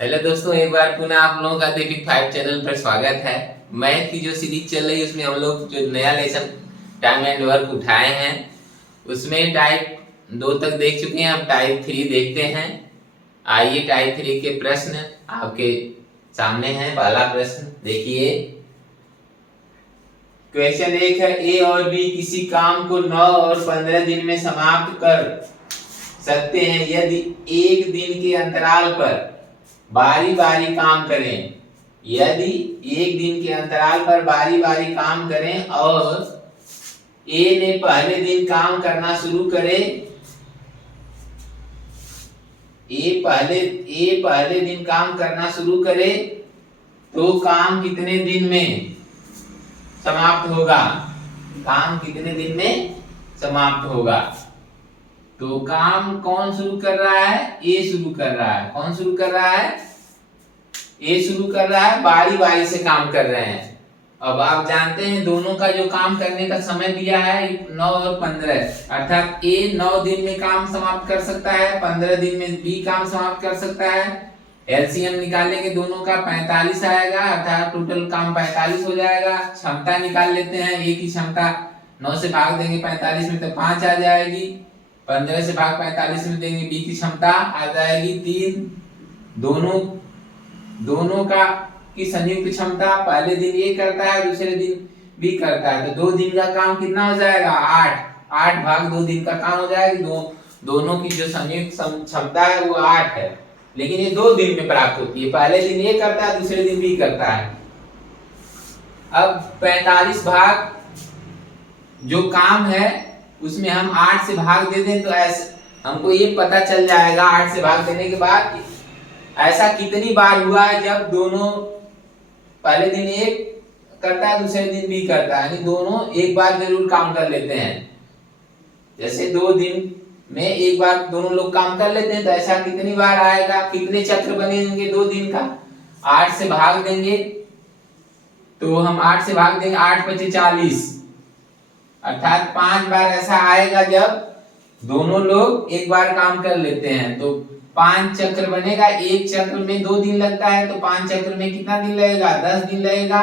Hello दोस्तों, एक बार पुनः आप लोगों का दीपिक 5 चैनल पर स्वागत है। मैथ की जो सीरीज चल रही है उसमें हम लोग जो नया लेसन टाइम एंड वर्क उठाए हैं उसमें टाइप 2 तक देख चुके हैं। अब टाइप 3 देखते हैं। आइए टाइप 3 के प्रश्न आपके सामने हैं। पहला प्रश्न देखिए। क्वेश्चन 1 है, ए और बी किसी काम को 9 और 15 दिन में समाप्त कर सकते हैं यदि एक दिन के अंतराल पर बारी बारी काम करें। यदि एक दिन के अंतराल पर बारी बारी काम करें और ए ने पहले दिन काम करना शुरू करे। ए पहले दिन काम करना शुरू करे तो काम कितने दिन में समाप्त होगा? काम कितने दिन में समाप्त होगा? तो काम कौन शुरू कर रहा है? ए शुरू कर रहा है। कौन शुरू कर रहा है? ए शुरू कर रहा है। बारी बारी से काम कर रहे हैं। अब आप जानते हैं दोनों का जो काम करने का समय दिया है 9 और 15, अर्थात ए 9 दिन में काम समाप्त कर सकता है, 15 दिन में बी काम समाप्त कर सकता है। एलसीएम निकालेंगे दोनों का 45 आएगा, अर्थात टोटल काम 45 हो जाएगा। क्षमता निकाल लेते हैं। ए की क्षमता 9 से भाग देंगे 45 में तो 5 आ जाएगी। 15 से भाग 45 में देंगे, बी की क्षमता आ जाएगी 3। दोनों का की संयुक्त क्षमता पहले दिन ये करता है, दूसरे दिन बी करता है, तो 2 दिन का काम कितना हो जाएगा? 8 भाग 2 दिन का काम हो जाएगा। दोनों की जो संयुक्त क्षमता है वो 8 है, लेकिन ये 2 दिन में प्राप्त होती है। पहले दिन ये करता है, दूसरे दिन बी करता है। अब 45 भाग जो काम है उसमें हम 8 से भाग दे दें तो ऐसे हमको ये पता चल जाएगा 8 से भाग देने के बाद ऐसा कितनी बार हुआ है जब दोनों पहले दिन एक करता है, दूसरे दिन बी करता है, यानी दोनों एक बार जरूर काम कर लेते हैं। जैसे 2 दिन में एक बार दोनों लोग काम कर लेते हैं तो ऐसा कितनी बार आएगा? कितने चक्र बनेंगे 2 दिन का? 8 से भाग देंगे तो हम 8 से भाग देंगे, 8 × 5 = 40, अर्थात 5 बार ऐसा आएगा जब दोनों लोग एक बार काम कर लेते हैं। तो 5 चक्र बनेगा। एक चक्र में 2 दिन लगता है तो 5 चक्र में कितना दिन लगेगा? 10 दिन लगेगा।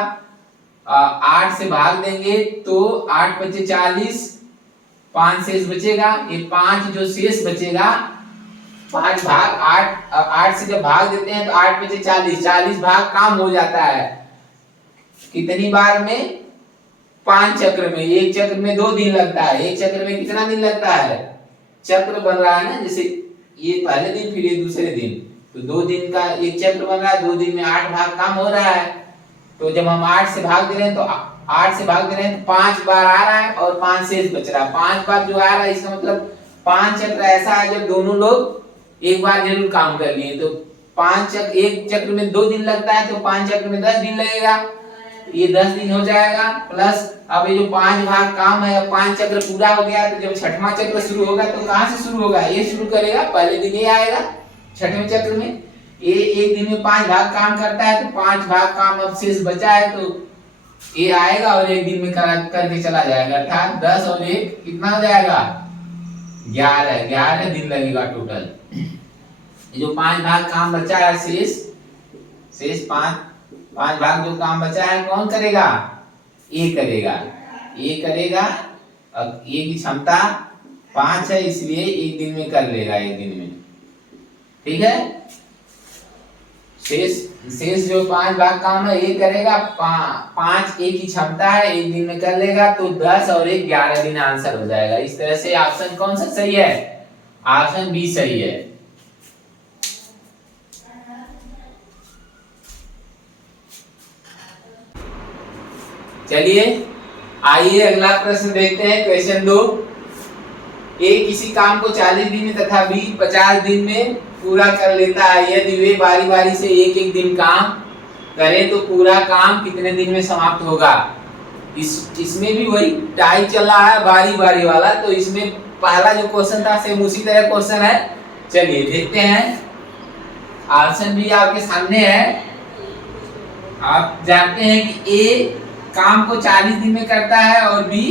8 से भाग देंगे तो 8 × 5 = 40, 5 शेष बचेगा। ये 5 जो शेष बचेगा 5 भाग 8 से जब भाग देते हैं तो 8 × 5 = 40, 40 भाग काम हो जाता है। कितनी बार में? 5 चक्र में। एक चक्र में 2 दिन लगता है, एक चक्र में कितना दिन लगता है? चक्र बन रहा है ना, जैसे ये पहले दिन फिर ये दूसरे दिन, तो 2 दिन का एक चक्र बन रहा है। 2 दिन में 8 भाग काम हो रहा है। तो जब हम 8 से भाग दे रहे हैं तो 8 से भाग दे रहे हैं तो 5 बार आ रहा है और 5 शेष बच रहा है। 5 बार जो आ रहा है इसका मतलब 5 चक्र ऐसा है जब दोनों लोग एक बार जरूर काम कर लिए। तो 5 चक्र, एक चक्र में 2 दिन लगता है तो 5 चक्र में 10 दिन लगेगा, ये 10 दिन हो जाएगा। प्लस अब ये जो 5 भाग काम है, 5 चक्र पूरा हो गया तो जब 6वां चक्र शुरू होगा तो कहां से शुरू होगा? ये शुरू करेगा। पहले दिन ये आएगा 6वें चक्र में। ये एक दिन में 5 भाग काम करता है तो 5 भाग काम अब शेष बचा है तो ये आएगा और एक दिन में करके चला जाएगा, अर्थात 10 और 1 कितना हो जाएगा? 11 दिन लगेगा टोटल। ये जो 5 भाग काम बचा है शेष 5 भाग जो काम बचा है कौन करेगा? ए करेगा। अब ए की क्षमता 5 है इसलिए एक दिन में कर लेगा, एक दिन में। ठीक है। शेष जो 5 भाग काम है ये करेगा। 5 ए की क्षमता है, एक दिन में कर लेगा तो 10 और 1 11 दिन आंसर हो जाएगा। इस तरह से ऑप्शन कौन सा सही है? ऑप्शन बी सही है। चलिए आइए अगला प्रश्न देखते हैं। क्वेश्चन 2, ए किसी काम को 40 दिन में तथा बी 50 दिन में पूरा कर लेता है। यदि वे बारी बारी से एक एक दिन काम करें तो पूरा काम कितने दिन में समाप्त होगा? इसमें भी वही टाई चल रहा है, बारी बारी वाला। तो इसमें पहला जो क्वेश्चन था सेम उसी तरह क्वेश्चन है। चलिए देखते हैं। ऑप्शन भी आपके सामने है। आप जानते हैं कि ए काम को 40 दिन में करता है और बी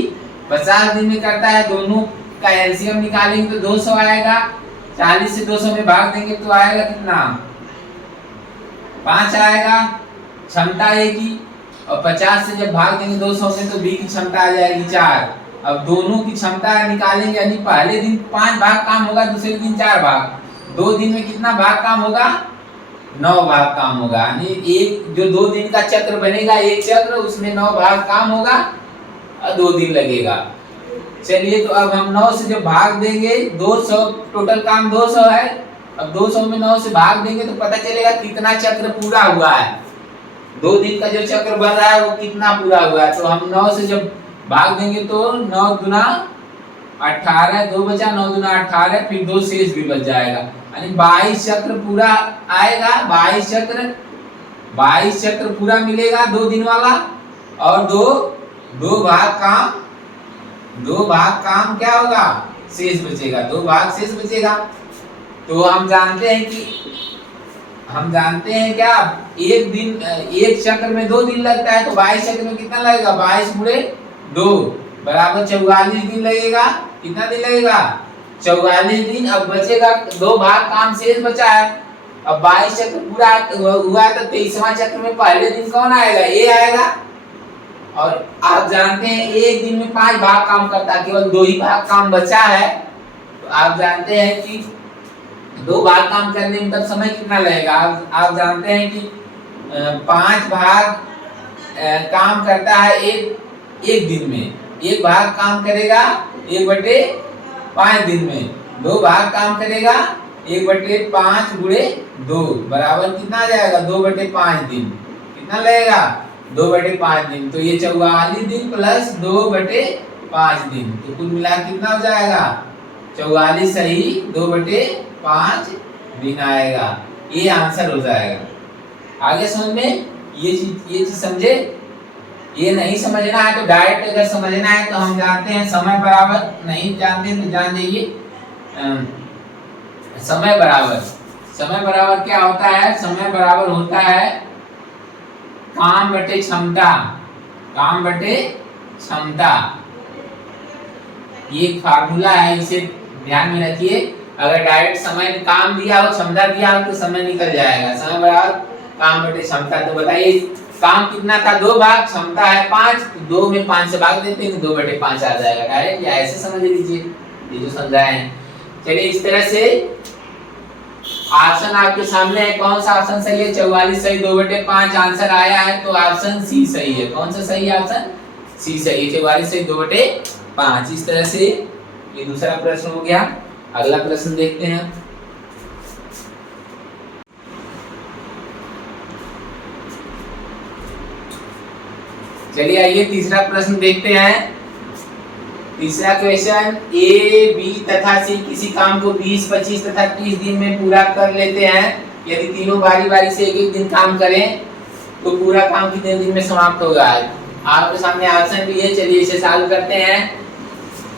50 दिन में करता है। दोनों का एलसीएम निकालेंगे तो 200 आएगा। 40 से 200 में भाग देंगे तो आएगा कितना? 5 आएगा क्षमता A की, और 50 से जब भाग देंगे 200 में तो B की क्षमता आ जाएगी 4। अब दोनों की क्षमता निकालेंगे, यानी पहले दिन 5 भाग काम होगा, दूसरे दिन 4 भाग। 2 दिन में कितना भाग काम होगा? 9 भाग काम होगा। यानी एक जो 2 दिन का चक्र बनेगा, एक चक्र, उसमें 9 भाग काम होगा और 2 दिन लगेगा। चलिए, तो अब हम 9 से जब भाग देंगे 200, टोटल काम 200 है। अब 200 में 9 से भाग देंगे तो पता चलेगा कितना चक्र पूरा हुआ है। 2 दिन का जो चक्र बन रहा है वो कितना पूरा हुआ है। तो हम 9 से जब भाग देंगे तो 9 गुना 18, 2 बचा, 9 गुना 18, फिर 2 शेष भी बच जाएगा, यानी 22 चक्र पूरा आएगा। 22 चक्र पूरा मिलेगा 2 दिन वाला। और दो भाग काम क्या होगा? शेष बचेगा, 2 भाग शेष बचेगा। तो हम जानते हैं क्या, एक चक्र में 2 दिन लगता है, तो 22 चक्र में कितना लगेगा? 22 गुणे 2 बराबर 44 दिन लगेगा। कितना दिन लगेगा? 44 दिन। अब बचेगा 2 भाग काम शेष बचा है। अब 22 चक्र पूरा हुआ तो 23वां चक्र में पहले दिन कौन आएगा? ए आएगा। और आप जानते हैं एक दिन में 5 भाग काम करता है, केवल 2 ही भाग काम बचा है। तो आप जानते हैं कि 2 भाग काम करने में तब समय कितना लगेगा? आप जानते हैं कि 5 भाग काम करता है एक दिन में। 1 भाग काम करेगा 1/5 दिन में। 2 भाग काम करेगा 1/5 गुणे 2 बराबर कितना आ जाएगा? 2/5 दिन। कितना लगेगा? 2/5 दिन। तो ये 44 दिन प्लस 2/5 दिन, तो कुल मिला कितना हो जाएगा? 44 सही 2/5 दिन आएगा। ये आंसर हो जाएगा। आगे समझ में ये चीज समझे? ये नहीं समझना है तो डायरेक्ट अगर समझना है तो हम जानते हैं समय बराबर, नहीं जानते तो जान जाइए। समय बराबर क्या होता है? समय बराबर होता है काम बटे क्षमता। ये एक फार्मूला है, इसे ध्यान में रखिए। अगर डायरेक्ट समय काम दिया हो, क्षमता दिया हो तो समय निकल जाएगा। समय बराबर काम बटे क्षमता। तो बताइए काम कितना था? 2 भाग, क्षमता है 5, 2 में 5 से भाग देते हैं तो 2/5 आ जाएगा डायरेक्ट, या ऐसे समझ लीजिए ये जो समझाए हैं। चलिए इस तरह से ऑप्शन आपके सामने है। कौन सा ऑप्शन सही है? 44 सही, 2/5 आंसर आया है, तो ऑप्शन सी सही है। कौन सा सही है? ऑप्शन सी सही है, 44 सही 2/5। इस तरह से ये दूसरा प्रश्न हो गया। अगला प्रश्न देखते हैं। चलिए आइए तीसरा प्रश्न देखते हैं। तीसरा क्वेश्चन, ए, बी तथा सी किसी काम को 20, 25 तथा 30 दिन में पूरा कर लेते हैं। यदि तीनों बारी बारी से एक दिन काम करें तो पूरा काम कितने दिन में समाप्त होगा? आपके सामने ऑप्शन भी है। चलिए इसे सॉल्व करते हैं।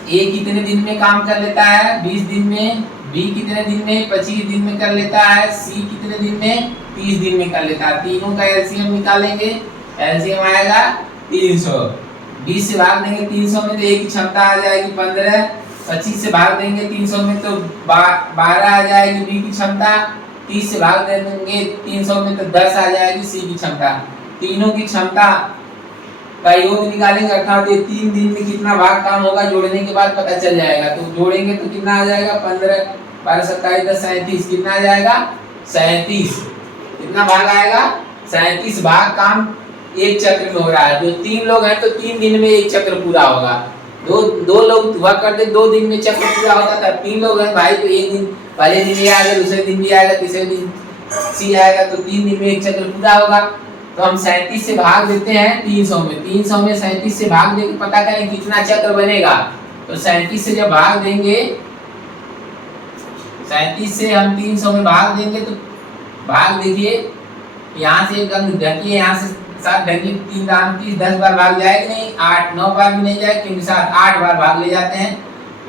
ए कितने दिन में काम कर लेता है? 20 दिन में। बी कितने दिन में? 25 दिन में कर लेता है। सी कितने दिन में? 30 दिन में कर लेता है। तीनों का एलसीएम निकालेंगे। एलसीएम आएगा 300। 20 से भाग देंगे 300 में तो ए की क्षमता आ जाएगी 15। 25 से भाग देंगे 300 में तो 12 आ जाएगी बी की क्षमता। 30 से भाग देंगे 300 में तो 10 आ जाएगी सी की क्षमता। तीनों की क्षमता का योग निकालेंगे, अर्थात ये 3 दिन में कितना भाग काम होगा जोड़ने के बाद पता चल जाएगा। तो जोड़ेंगे तो कितना आ जाएगा? 15, 12, 27, 10, 37। कितना आ जाएगा? 37। कितना भाग आएगा? 37 भाग काम एक चक्र में हो रहा है। जो 3 लोग हैं तो 3 दिन में एक चक्र पूरा होगा। दो लोग हुआ करते 2 दिन में चक्र पूरा होता था। 3 लोग हैं भाई तो एक दिन, पहले दिन ये आएगा, दूसरे दिन भी आएगा, तीसरे दिन सी आएगा, तो 3 दिन में एक चक्र पूरा होगा। तो हम 37 से भाग देते हैं 300 में। 300 में 37 से भाग देके पता करें कितना चक्र बनेगा। तो 37 से जब भाग देंगे, 37 से हम 300 में भाग देंगे तो भाग देखिए, यहाँ से एक अंक ढकिए, यहाँ से 7 ढकिए, 3 दाम 30, 10 बार भाग जाएगा नहीं, 8 9 बार भी नहीं जाएगा, क्योंकि 7 8 बार भाग ले जाते हैं।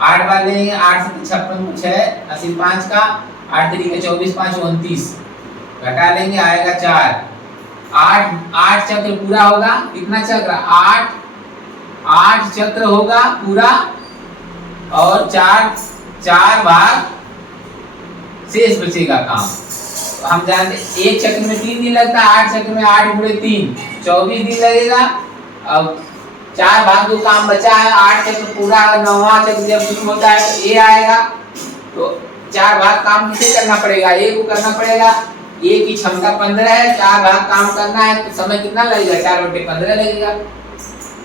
8 बार लेंगे, 8 से 56 6 80 5 का 8 तरीके 24 5 29 घटा लेंगे, आएगा 4। 8 चक्र पूरा होगा। कितना चक्र? 8 चक्र होगा पूरा, और 4 भाग शेष बचेगा काम। हम जानते एक चक्र में 3 दिन लगता है, 8 चक्र में 8 गुणे 3 24 दिन लगेगा। अब 4 भाग जो काम बचा है, 8 चक्र पूरा, 9वां चक्र जब शुरू होता है तो ए आएगा। तो 4 भाग काम किसे करना पड़ेगा, ए को करना पड़ेगा। ए की क्षमता 15 है, 4 भाग काम करना है तो समय कितना लगेगा, 4/15 लगेगा।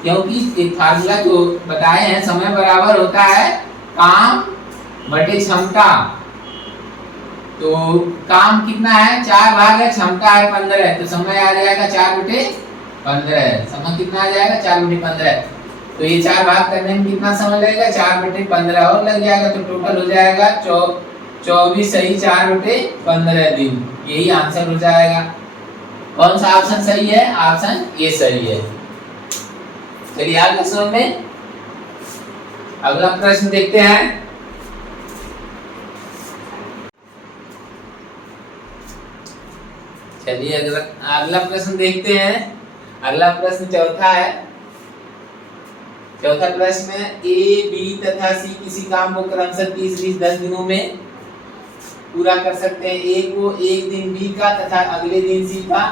क्योंकि एक फार्मूला जो बताए हैं, समय बराबर होता है काम बटे क्षमता। तो काम कितना है, 4 भाग है, क्षमता है 15 है, तो समय आ जाएगा 4/15। समय कितना आ जाएगा, 4/15। तो ये 4 भाग करने में कितना समय लगेगा, 4/15 और लग जाएगा। तो टोटल हो जाएगा 24 सही 4/15 दिन। यही आंसर हो जाएगा। कौन सा ऑप्शन सही है, ऑप्शन ए सही है। चलिए आगे समझ में अगला प्रश्न देखते हैं। चलिए अगला प्रश्न देखते हैं। अगला प्रश्न चौथा है। चौथा प्रश्न है, ए बी तथा सी किसी काम को क्रमशः 30, 20, 10 दिनों में पूरा कर सकते हैं। ए को एक दिन बी का तथा अगले दिन सी का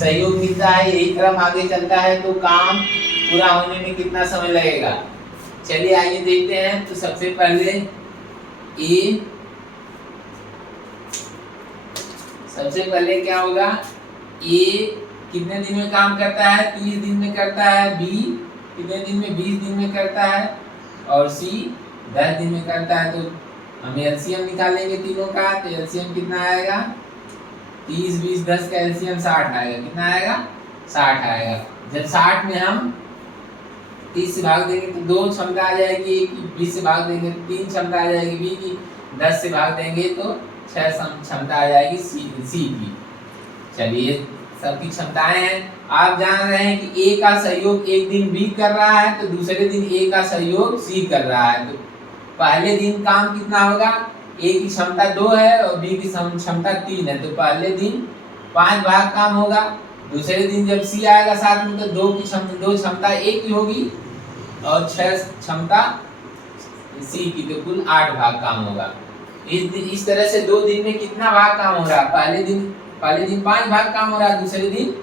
सहयोग मिलता है, यही क्रम आगे चलता है तो काम पूरा होने में कितना समय लगेगा। चलिए आइए देखते हैं। तो सबसे पहले ए, सबसे पहले क्या होगा, ए कितने दिन में काम करता है, 30 दिन में करता है। बी कितने दिन में, 20 दिन में करता है। और सी 10 दिन में करता है। तो हम एलसीएम निकालेंगे तीनों का। तो एलसीएम कितना आएगा, 30, 20, 10 का एलसीएम 60 आएगा। कितना आएगा, 60 आएगा। जब 60 में हम 30 से भाग देंगे तो 2 क्षमता आ जाएगी, 20 से भाग देंगे तो 3 क्षमता आ जाएगी बी की, 10 से भाग देंगे तो 6 क्षमता आ जाएगी सी की। चलिए सबकी क्षमताएं हैं। आप जान रहे हैं कि ए का सहयोग एक दिन बी कर रहा है तो दूसरे दिन ए का सहयोग सी कर रहा है। तो पहले दिन काम कितना होगा, ए की क्षमता 2 है और बी की क्षमता 3 है, तो पहले दिन 5 भाग काम होगा। दूसरे दिन जब सी आएगा साथ में तो 2 क्षमता एक की होगी और 6 क्षमता सी की, तो कुल 8 भाग काम होगा। इस तरह से 2 दिन में कितना भाग काम हो रहा है, पहले दिन 5 भाग काम हो रहा है, दूसरे दिन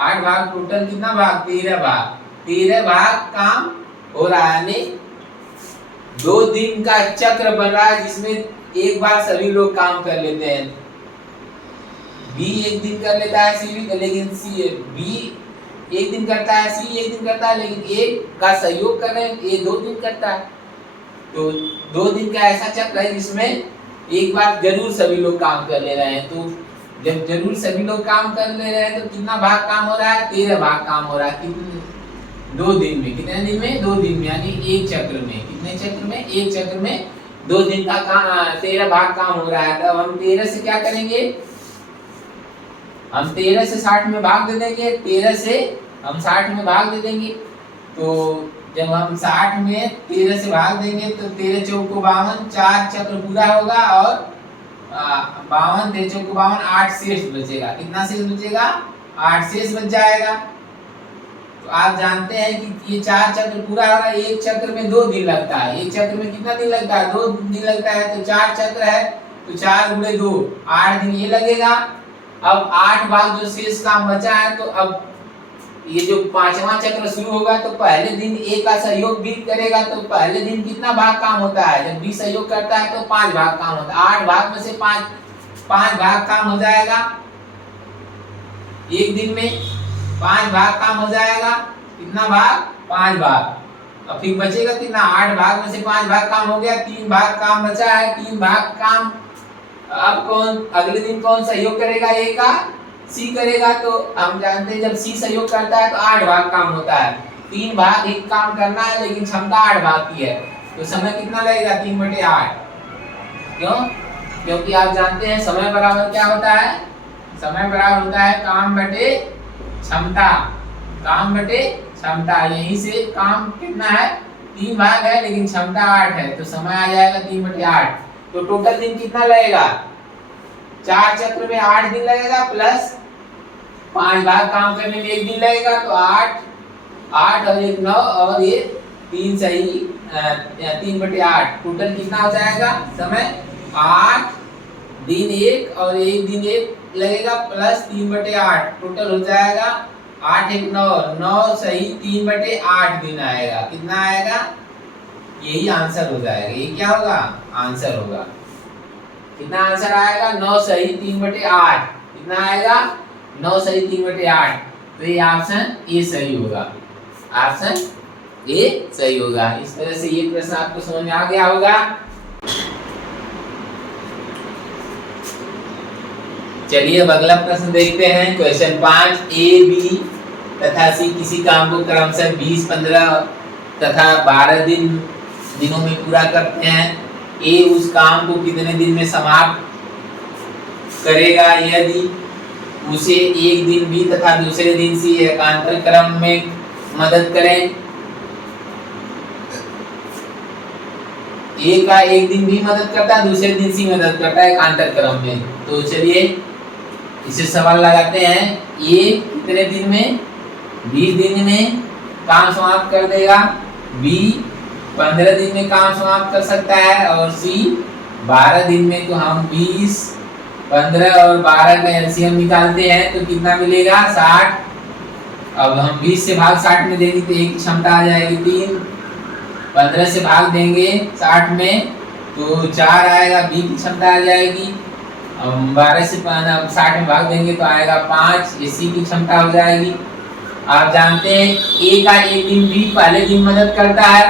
8 भाग, टोटल कितना भाग, 13 भाग। 13 भाग काम हो रहा है, यानी 2 दिन का चक्र बन रहा है जिसमें एक बार सभी लोग काम कर लेते हैं। बी एक दिन कर लेता है, सी भी, लेकिन बी एक दिन करता है, सी एक दिन करता है, लेकिन एक का सहयोग कर रहे हैं, ए 2 दिन करता है। तो 2 दिन का ऐसा चक्र है जिसमें एक बार जरूर सभी लोग काम कर ले रहे हैं। तो जब जरूर सभी लोग काम कर ले रहे हैं तो कितना भाग काम हो रहा है, 13 भाग काम हो रहा है। कितने 2 दिन में, कितने दिन में, 2 दिन में, यानी एक चक्र में, कितने चक्र में, एक चक्र में 2 दिन का काम, 13 भाग काम हो रहा है। तब हम 13 से क्या करेंगे, हम 13 से 60 में भाग दे देंगे। 13 से हम 60 में भाग दे देंगे। तो जब हम 60 में 13 से भाग देंगे तो 13 चौक 52, 4 चक्र पूरा होगा और 52 13 चौक 52, 8 शेष बचेगा। कितना शेष बचेगा, 8 शेष बच जाएगा। तो आप जानते हैं कि ये 4 चक्र पूरा हो रहा है, एक चक्र में 2 दिन लगता है। एक चक्र में कितना दिन लगता है, 2 दिन लगता है। तो 4 चक्र है तो 4 गुणे 2, 8 दिन ये लगेगा। अब 8 भाग जो शेष काम बचा है, तो अब ये जो 5वां चक्र शुरू होगा तो पहले दिन ए का सहयोग बी करेगा। तो पहले दिन कितना भाग काम होता है, जब बी सहयोग करता है तो 5 भाग काम होता है। 8 भाग में से 5 भाग काम हो जाएगा एक दिन में, 5 भाग काम हो जाएगा। कितना भाग, 5 भाग। अब फिर बचेगा कितना, 8 भाग में से 5 भाग काम हो गया, 3 भाग काम बचा है। 3 भाग काम अब अगले दिन कौन सहयोग करेगा, ए का, सी करेगा। तो हम जानते हैं जब सी सहयोग करता है तो 8 भाग काम होता है। 3 भाग एक काम करना है लेकिन क्षमता 8 भाग की है, तो समय कितना लगेगा, 3/8। क्यों, क्योंकि आप जानते हैं समय बराबर क्या होता है, समय बराबर होता है काम बटे क्षमता। काम बटे क्षमता, यहीं से काम कितना है, 3 भाग है लेकिन क्षमता 8 है, तो समय आ जाएगा 3/8। तो टोटल दिन कितना लगेगा, 4 चक्र में 8 दिन लगेगा प्लस 5 भाग काम करने में 1 दिन लगेगा। तो 8 और 1 9 और ये 3 सही 3/8। टोटल कितना हो जाएगा समय, 8 दिन 1 और 1 दिन 1, लगेगा प्लस 3/8, टोटल हो जाएगा 8 1 9, 9 सही 3/8 दिन आएगा। कितना आएगा? यही आंसर हो जाएगा। ये क्या होगा? आंसर होगा। कितना आंसर आएगा? 9 सही 3/8। कितना आएगा? 9 सही 3/8। तो ये ऑप्शन ए सही होगा। ऑप्शन ए सही होगा। इस तरह से ये प्रश्न आपको समझ में आ गया होगा। चलिए अब अगला प्रश्न देखते हैं। क्वेश्चन 5 ए बी तथा सी किसी काम को क्रमशः 20 15 तथा 12 दिनों में पूरा करते हैं। ए उस काम को कितने दिन में समाप्त करेगा यदि उसे एक दिन बी तथा दूसरे दिन सी एकांतर क्रम में मदद करें। ए का एक दिन बी मदद करता है, दूसरे दिन सी मदद करता है एकांतर क्रम में। तो चलिए इसे सवाल लगाते हैं। ए कितने दिन में? 20 दिन में काम समाप्त कर देगा। बी 15 दिन में काम समाप्त कर सकता है और सी 12 दिन में। तो हम 20 15 और 12 का एलसीएम निकालते हैं तो कितना मिलेगा? 60। अब हम 20 से भाग 60 में देंगे तो ए की क्षमता आ जाएगी 3। 15 से भाग देंगे 60 में तो 4 आएगा, बी की क्षमता आ जाएगी। 12 से 60 में भाग देंगे तो आएगा 5, सी की क्षमता हो जाएगी। आप जानते हैं ए का एक दिन बी पहले दिन मदद करता है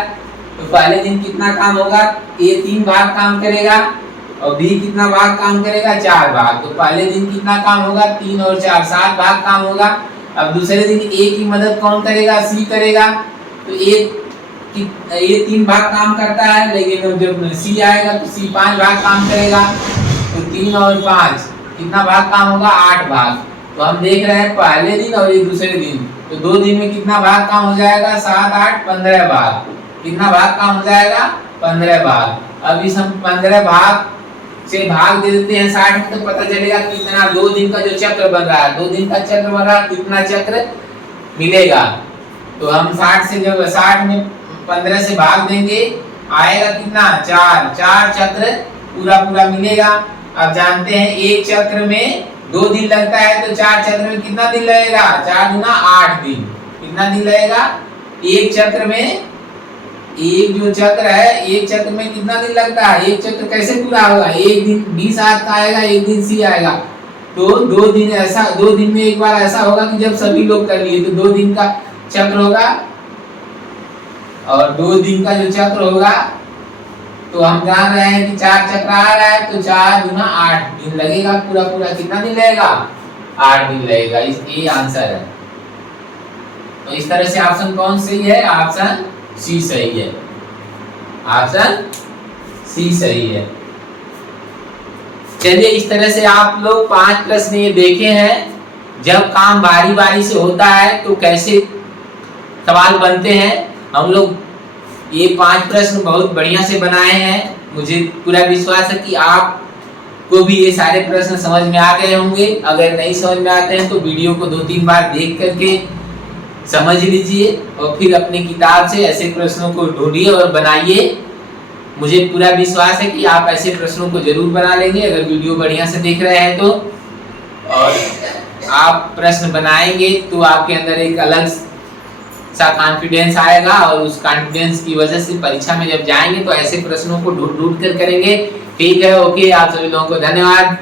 तो पहले दिन कितना काम होगा? ए 3 भाग काम करेगा और बी कितना भाग काम करेगा? 4 भाग। तो पहले दिन कितना काम होगा? 3 और 4 7 भाग काम होगा। अब दूसरे दिन ए की मदद कौन करेगा? सी करेगा। तो ए 3 भाग काम करता है, लेकिन जब सी आएगा तो सी 5 भाग काम करेगा। तो 3 और 5 कितना भाग काम होगा? 8 भाग। तो हम देख रहे हैं पहले दिन और ये दूसरे दिन, तो 2 दिन में कितना भाग काम हो जाएगा? 7 8 15 भाग। कितना भाग काम हो जाएगा? 15 भाग। अब इस हम 15 भाग से भाग दे देते हैं 60 में तो पता चलेगा कितना 2 दिन का जो चक्र बन रहा है, 2 दिन का चक्र बन रहा है, कितना चक्र मिलेगा। तो हम 60 से जब 60 में 15 से भाग देंगे आएगा कितना? 4 चक्र पूरा मिलेगा। अब जानते हैं एक चक्र में 2 दिन लगता है तो 4 चक्र में कितना दिन लगेगा? 4 गुना 8 दिन। कितना दिन लगेगा? एक चक्र में, एक जो चक्र है एक चक्र में कितना दिन लगता है? एक चक्र कैसे पूरा होगा? एक दिन बी साथ का आएगा, एक दिन सी आएगा। तो 2 दिन ऐसा, 2 दिन में एक बार ऐसा होगा कि जब सभी लोग कर लिए तो 2 दिन का चक्र होगा। और 2 दिन का जो चक्र होगा तो हम जान रहे हैं कि 4 चक्र आ रहा है तो 4 गुना 8 दिन लगेगा। पूरा कितना दिन लगेगा? 8 दिन लगेगा। ये आंसर है। तो इस तरह से ऑप्शन कौन सही है? ऑप्शन सी सही है। ऑप्शन सी सही है। चलिए इस तरह से आप लोग 5 प्रश्न ये देखे हैं। जब काम बारी बारी से होता है तो कैसे सवाल बनते हैं। हम लोग ये 5 प्रश्न बहुत बढ़िया से बनाए हैं। मुझे पूरा विश्वास है कि आप को भी ये सारे प्रश्न समझ में आ गए होंगे। अगर नहीं समझ में आते हैं तो वीडियो को 2-3 बार देख करके समझ लीजिए और फिर अपनी किताब से ऐसे प्रश्नों को ढूंढिए और बनाइए। मुझे पूरा विश्वास है कि आप ऐसे प्रश्नों को जरूर बना लेंगे अगर वीडियो बढ़िया से देख रहे हैं तो। और आप प्रश्न बनाएंगे तो आपके अंदर एक अलग सा कॉन्फिडेंस आएगा और उस कॉन्फिडेंस की वजह से परीक्षा में जब जाएंगे तो ऐसे प्रश्नों को ढूंढ कर करेंगे। ठीक है, ओके। आप सभी लोगों को धन्यवाद।